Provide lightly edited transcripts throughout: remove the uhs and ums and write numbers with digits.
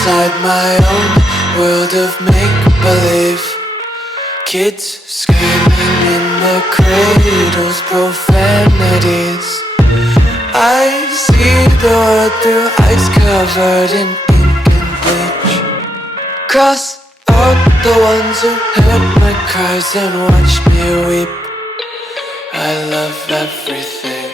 inside my own world of make-believe. Kids screaming in the cradles, profanities. I see the world through eyes covered in ink and bleach. Cross out the ones who heard my cries and watched me weep. I love everything.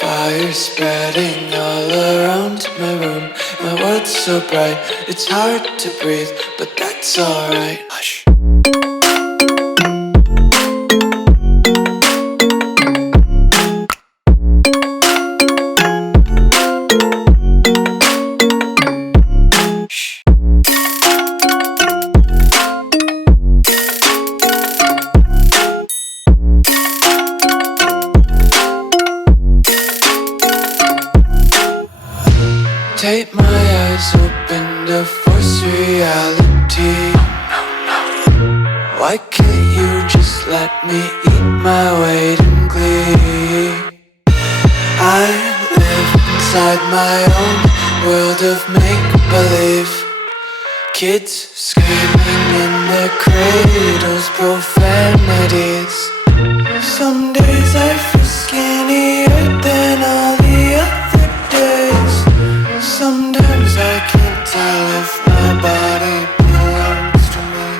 Fire spreading all around my room. My world's so bright, it's hard to breathe, but that's alright. Hush. Take my eyes open to force reality. Why can't you just let me eat my weight in glee? I live inside my own world of make-believe. Kids screaming in their cradles, profanities. Some days I feel skinnier than all the other days. Sometimes I can't tell if my body belongs to me.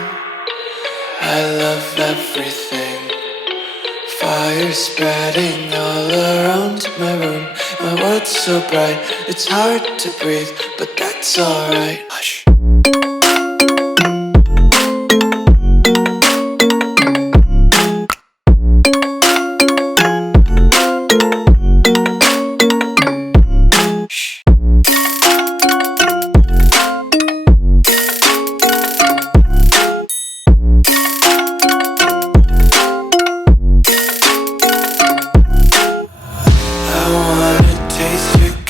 I love everything. Fire spreading all around my room. My world's so bright, it's hard to breathe, but that's alright. Hush.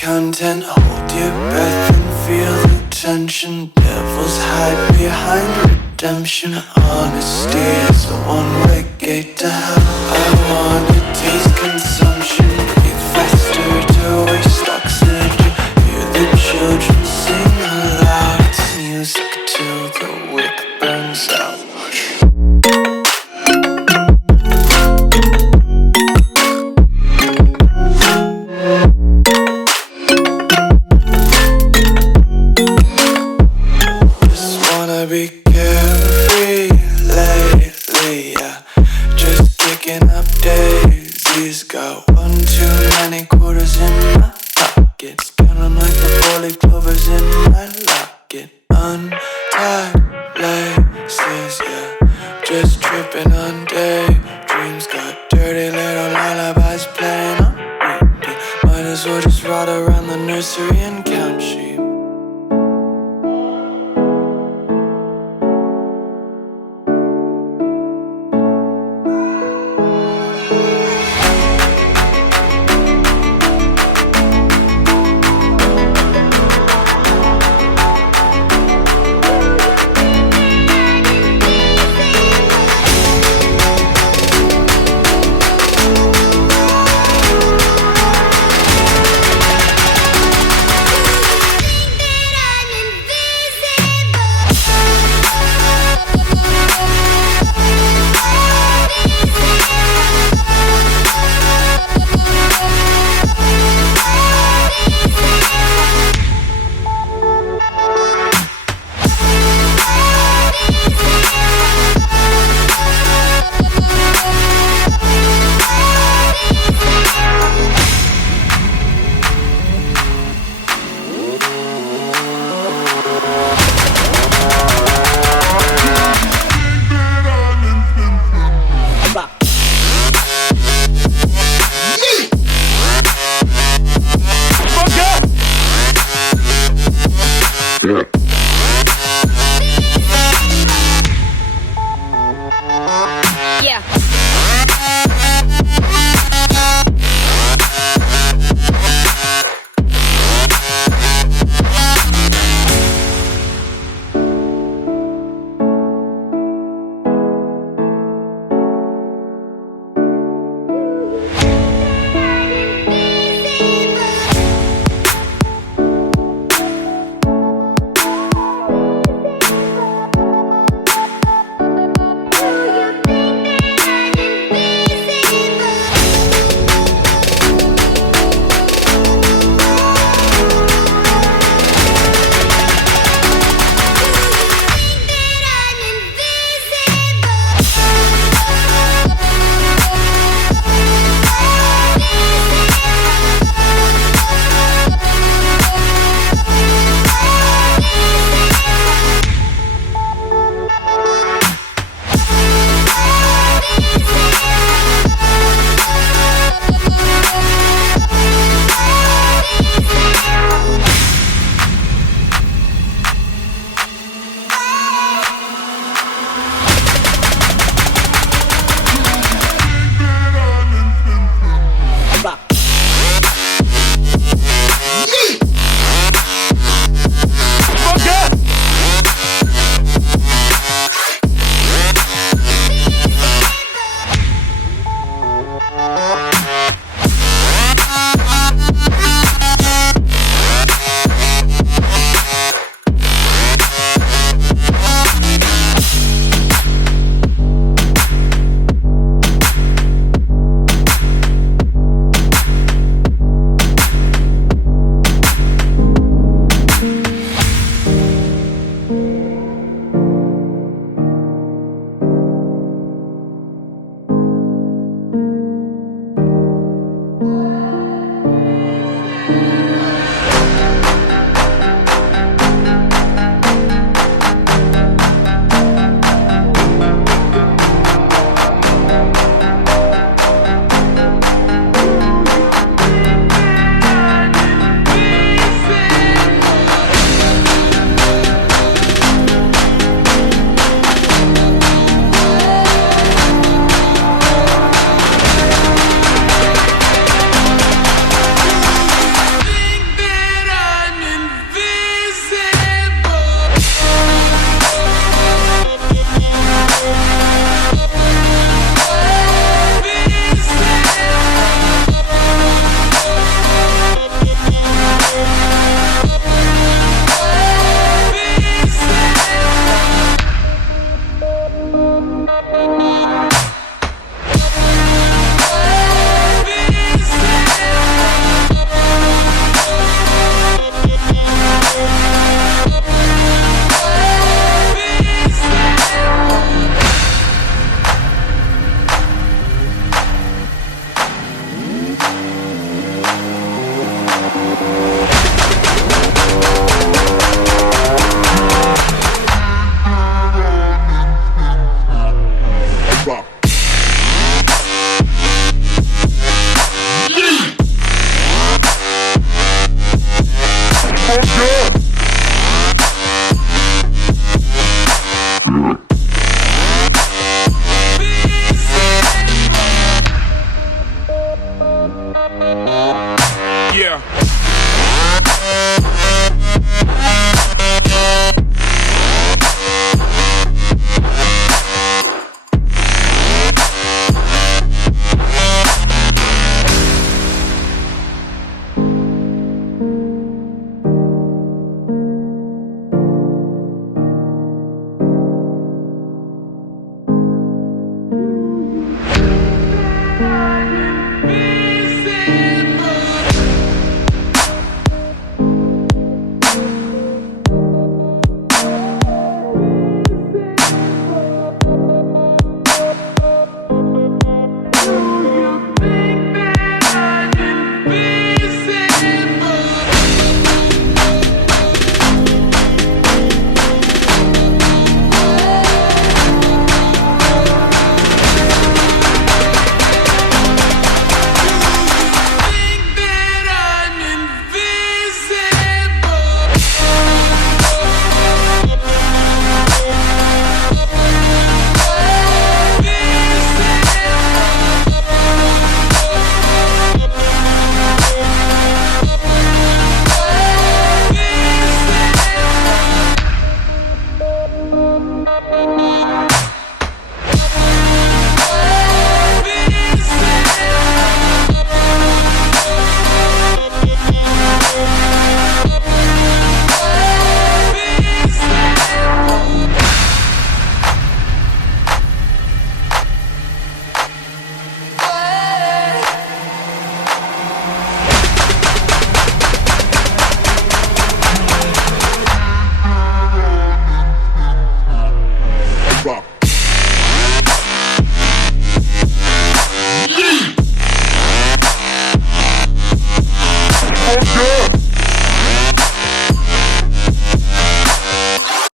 Content, hold your breath and feel the tension. Devils hide behind redemption. Honesty is a one-way gate to hell. I wanna taste consumption. Breathe faster to waste oxygen. Hear the children sing aloud. It's music till the wick burns out. Be carefree lately, yeah. Just picking up daisies. Got one too many quarters in my pockets. Count 'em like the 4-leaf clovers in my locket. Untied